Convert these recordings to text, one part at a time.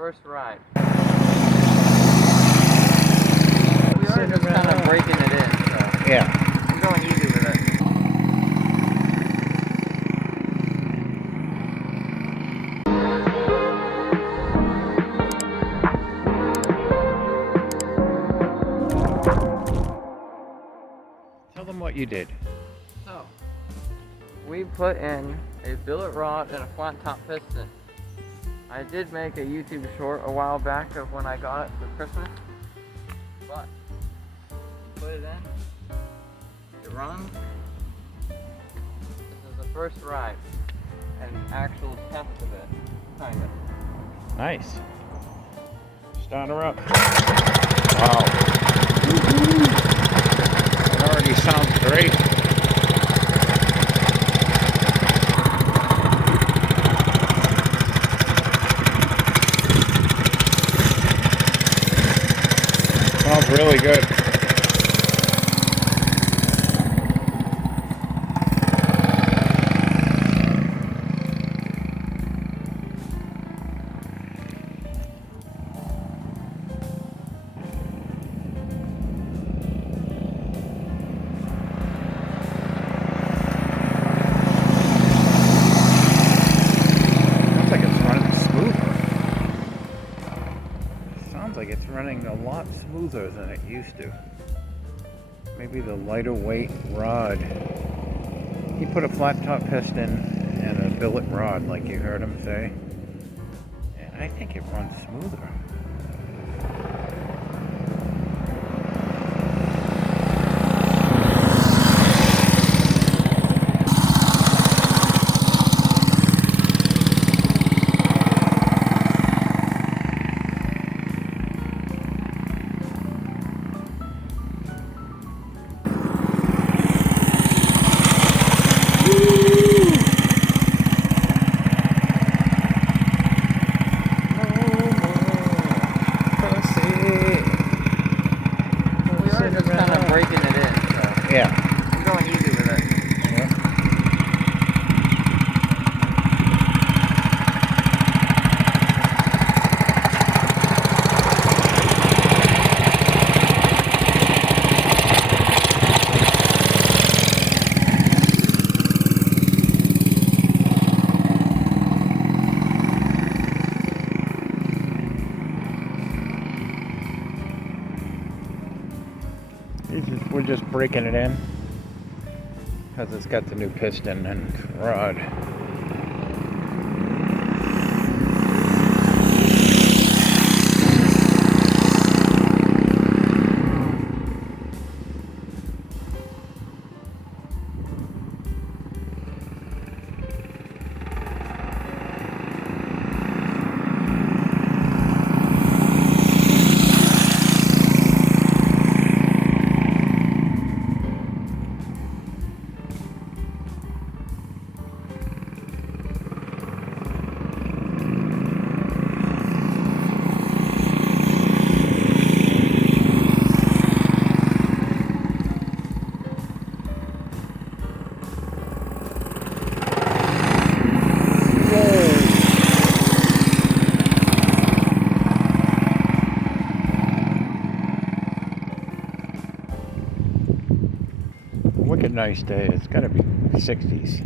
first ride. We are just kind of breaking it in, so Yeah. I'm going easy with it. Tell them what you did. So, we put in a billet rod and a flat top piston. I did make a YouTube short a while back of when I got it for Christmas, but put it in, it runs. This is the first ride, an actual test of it, kind of. Nice. Start her up. Wow. It already sounds great. Smells really good. It's running a lot smoother than it used to. Maybe the lighter weight rod. He put a flat top piston and a billet rod, like you heard him say, and I think it runs smoother. Breaking it in, so yeah, I'm going easy with it. We're just breaking it in because it's got the new piston and rod. Wicked nice day. It's gotta be 60s.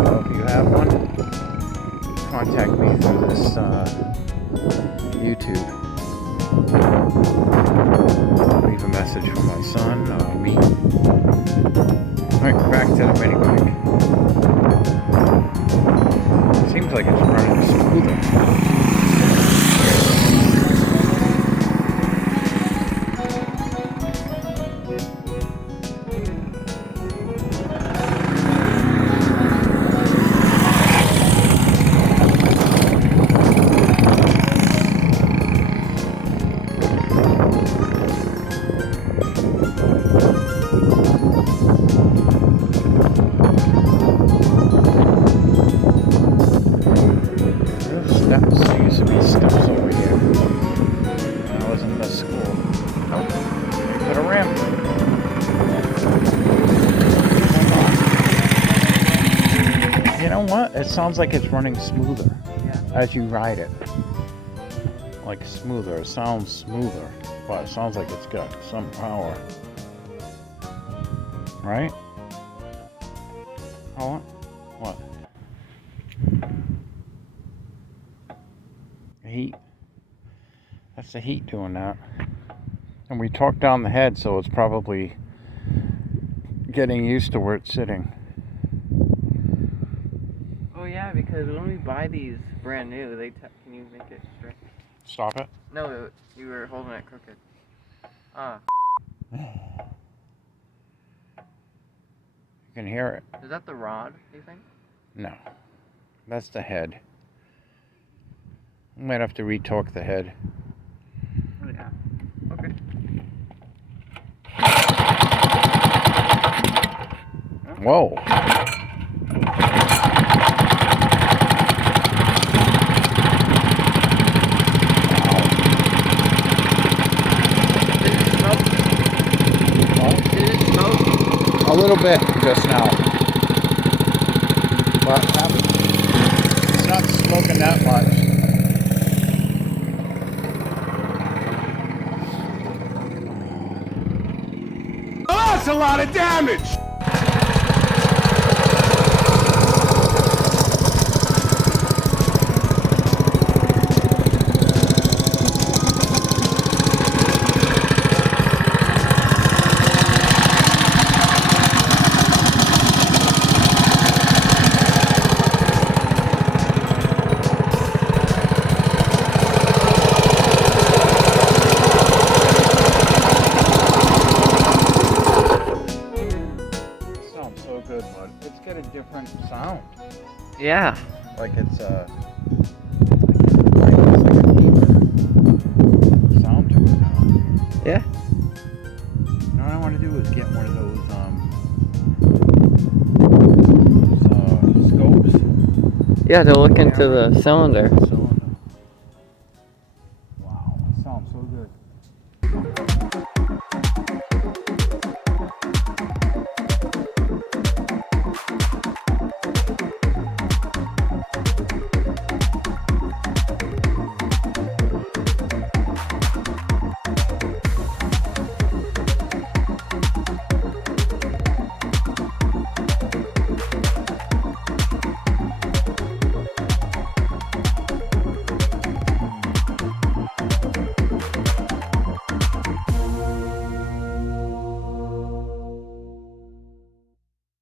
So if you have one, contact me through this YouTube. Leave a message for my son or me. Alright, back to the mini bike. Seems like it's running smoother. It sounds like it's running smoother Yeah. as you ride it. Like smoother. It sounds smoother, but it sounds like it's got some power. Right? Oh, what? Heat. That's the heat doing that. And we torqued down the head, so it's probably getting used to where it's sitting. Oh yeah, because when we buy these brand new, can you make it straight? Stop it. No, you were holding it crooked. You can hear it. Is that the rod, do you think? No. That's the head. Might have to re-torque the head. Oh yeah. Okay. Whoa. Did it smoke? A little bit just now. But it's not smoking that much. Oh, that's a lot of damage! So good, but it's got a different sound. Yeah. Like it's like a deeper sound to it now. Yeah. Now what I want to do is get one of those scopes. Yeah, to look into the cylinder. So